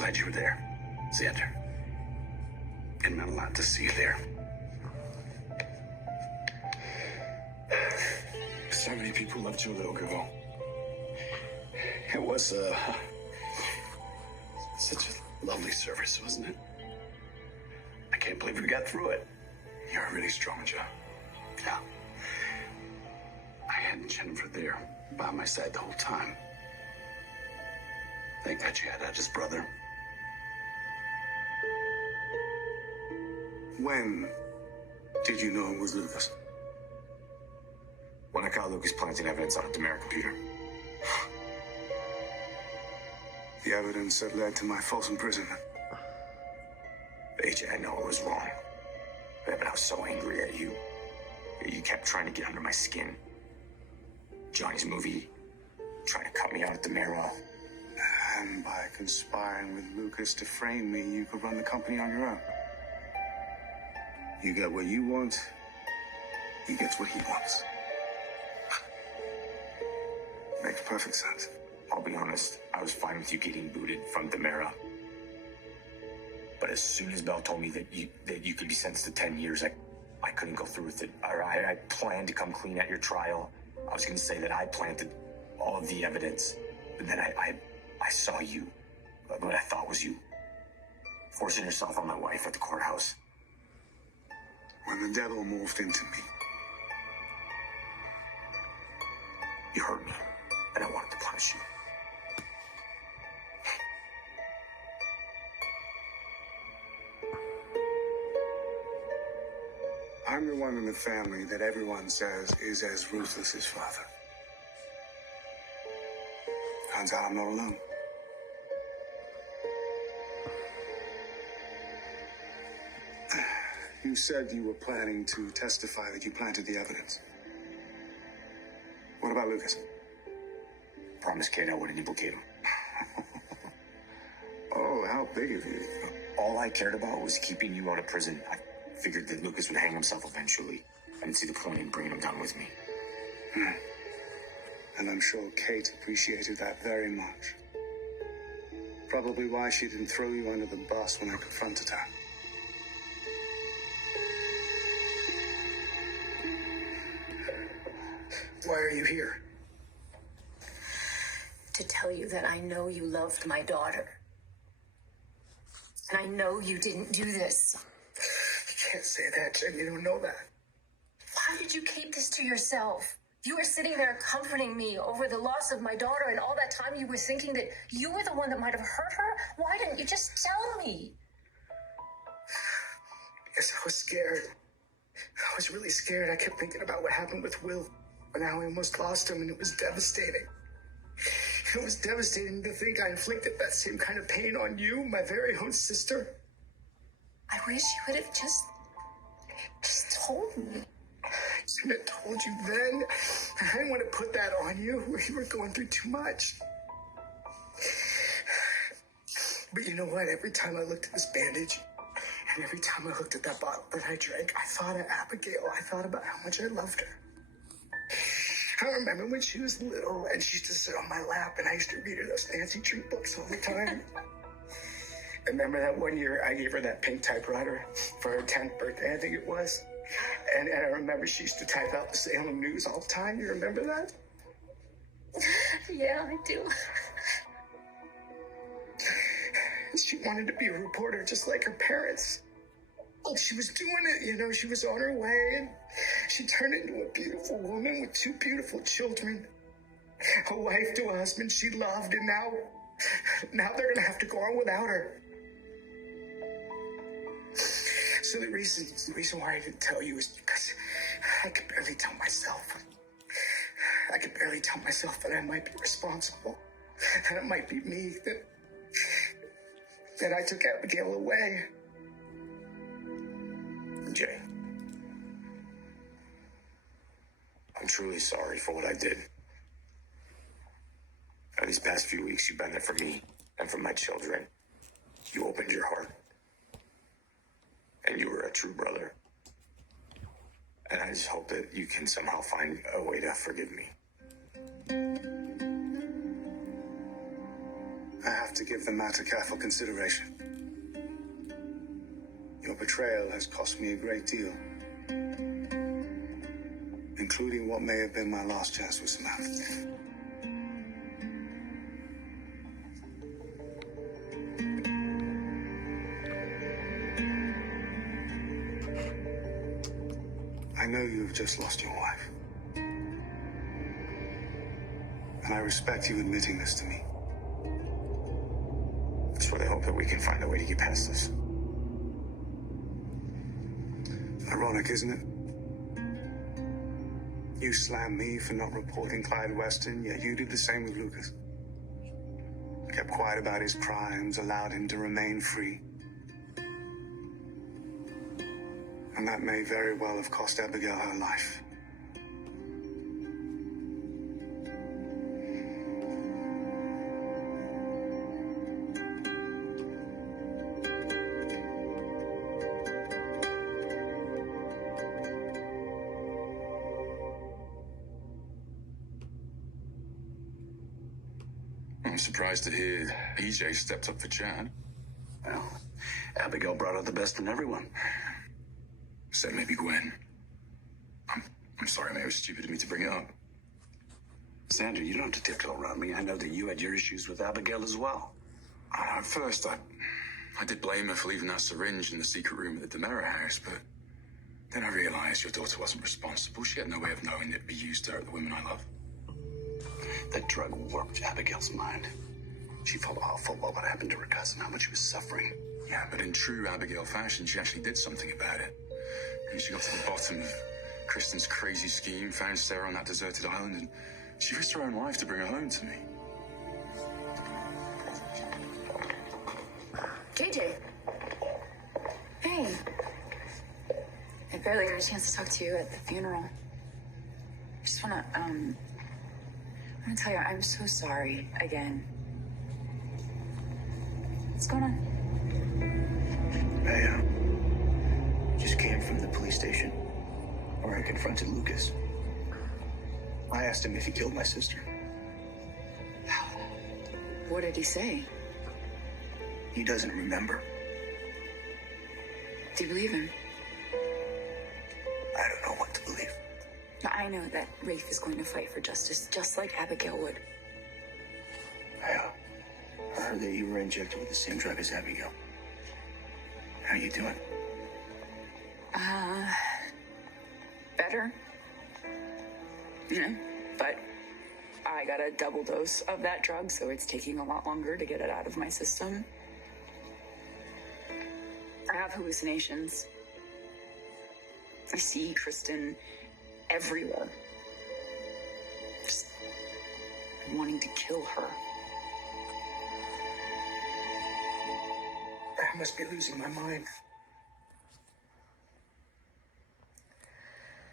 glad you were there, Xander. It meant a lot to see you there. So many people loved your little girl. It was such a lovely service, wasn't it? I can't believe we got through it. You're really strong, John. Yeah. I had Jennifer there by my side the whole time. Thank God you had Edge's brother. When did you know it was Lucas? When I caught Lucas planting evidence on a Demera computer. The evidence that led to my false imprisonment. AJ, I know it was wrong. But I was so angry at you. You kept trying to get under my skin. Johnny's movie, trying to cut me out at Demera. And by conspiring with Lucas to frame me, you could run the company on your own. You get what you want, he gets what he wants. Makes perfect sense. I'll be honest, I was fine with you getting booted from Demera. But as soon as Bell told me that you could be sentenced to 10 years, I couldn't go through with it. I planned to come clean at your trial. I was going to say that I planted all of the evidence. But then I saw you, what I thought was you, forcing yourself on my wife at the courthouse. When the devil morphed into me, you hurt me, and I wanted to punish you. I'm the one in the family that everyone says is as ruthless as father. Turns out I'm not alone. You said you were planning to testify that you planted the evidence. What about Lucas? Promised Kate I wouldn't implicate him. Oh, how big of you. All I cared about was keeping you out of prison. I figured that Lucas would hang himself eventually. I didn't see the point in bringing him down with me. And I'm sure Kate appreciated that very much. Probably why she didn't throw you under the bus when I confronted her. Why are you here? To tell you that I know you loved my daughter. And I know you didn't do this. You can't say that, Jen. You don't know that. Why did you keep this to yourself? You were sitting there comforting me over the loss of my daughter, and all that time you were thinking that you were the one that might have hurt her? Why didn't you just tell me? Because I was scared. I was really scared. I kept thinking about what happened with Will and how I almost lost him, and it was devastating. It was devastating to think I inflicted that same kind of pain on you, my very own sister. I wish you would have just told me. I should have told you then. I didn't want to put that on you. You were going through too much. But you know what? Every time I looked at this bandage, and every time I looked at that bottle that I drank, I thought of Abigail. I thought about how much I loved her. I remember when she was little and she used to sit on my lap and I used to read her those Nancy Drew books all the time. I remember that one year I gave her that pink typewriter for her 10th birthday, I think it was. And I remember she used to type out the Salem News all the time. You remember that? Yeah, I do. She wanted to be a reporter just like her parents. And she was doing it, you know, she was on her way, and she turned into a beautiful woman with 2 beautiful children. A wife to a husband she loved, and now they're gonna have to go on without her. So the reason why I didn't tell you is because I could barely tell myself. I could barely tell myself that I might be responsible, that it might be me, that I took Abigail away. Jay, I'm truly sorry for what I did. And these past few weeks, you've been there for me and for my children. You opened your heart. And you were a true brother. And I just hope that you can somehow find a way to forgive me. I have to give the matter careful consideration. Your betrayal has cost me a great deal, including what may have been my last chance with Samantha. I know you have just lost your wife. And I respect you admitting this to me. That's what I hope that we can find a way to get past this. Ironic, isn't it? You slammed me for not reporting Clyde Weston, yet you did the same with Lucas. Kept quiet about his crimes, allowed him to remain free. And that may very well have cost Abigail her life. I'm surprised to hear EJ stepped up for Chad. Well, Abigail brought out the best in everyone. Except maybe Gwen. I'm sorry, mate. It was stupid of me to bring it up. Sandra, you don't have to tiptoe around me. I know that you had your issues with Abigail as well. At first, I did blame her for leaving that syringe in the secret room at the Demera house, but then I realized your daughter wasn't responsible. She had no way of knowing it'd be used to hurt the women I love. That drug warped Abigail's mind. She felt awful about what happened to her cousin, how much she was suffering. Yeah, but in true Abigail fashion, she actually did something about it. And she got to the bottom of Kristen's crazy scheme, found Sarah on that deserted island, and she risked her own life to bring her home to me. JJ. Hey. I barely got a chance to talk to you at the funeral. I just wanna tell you, I'm so sorry again. What's going on? I just came from the police station where I confronted Lucas. I asked him if he killed my sister. What did he say? He doesn't remember. Do you believe him? I don't know what to believe. I know that Rafe is going to fight for justice, just like Abigail would. I heard that you were injected with the same drug as Abigail. How you doing? Better. You know, but I got a double dose of that drug, so it's taking a lot longer to get it out of my system. I have hallucinations. I see Kristen everywhere. Just wanting to kill her. I must be losing my mind.